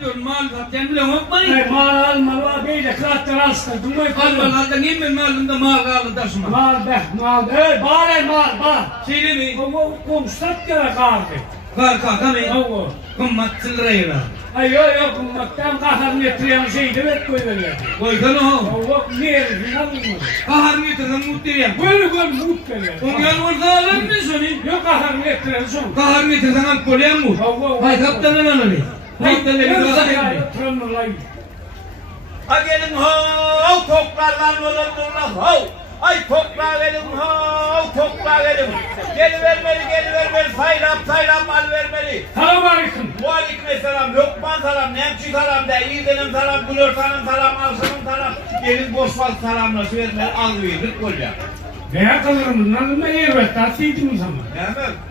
yapıyorum mal kapten bile unutmayın. Hey, mal alma var böyle kağıtlar alsın. Almalarda niye ben malımda mal kaldı taşıma? Mal be mal. Hey bağır mal. Şeyle mi? O komşular göre kaldı. Var kalkamı. O. Kummat tılrayla. Ay yok kummaktan kahar getiren şeydi ve koyuyorlar. Koykan o. O ne herifin alınmadı. Kahar getirdim mutluyum. Böyle mut böyle. Onu yan orada alır mı sonu? Yok kahar getiren son. Kahar getirdim al kolyen mu? Hay kaptanın ananı. Hay da beni bırakayım. Ha gelin ho, toplardan oğlum ho. Ay toplar gelin ho, toplar gelin. Gelivermeli, saylam al vermeli. Selamünaleyküm. Aleykümselam, Lokman salam, Nemçi salam, İğdenim salam, Gülörtan'ın salam, Alsan'ın salam. Gelin Bosfal salamla vermeli, al verdik kolya. Ne yakalırım bunlar? Ne yer ver? Tatlıydım zaman. Hemen.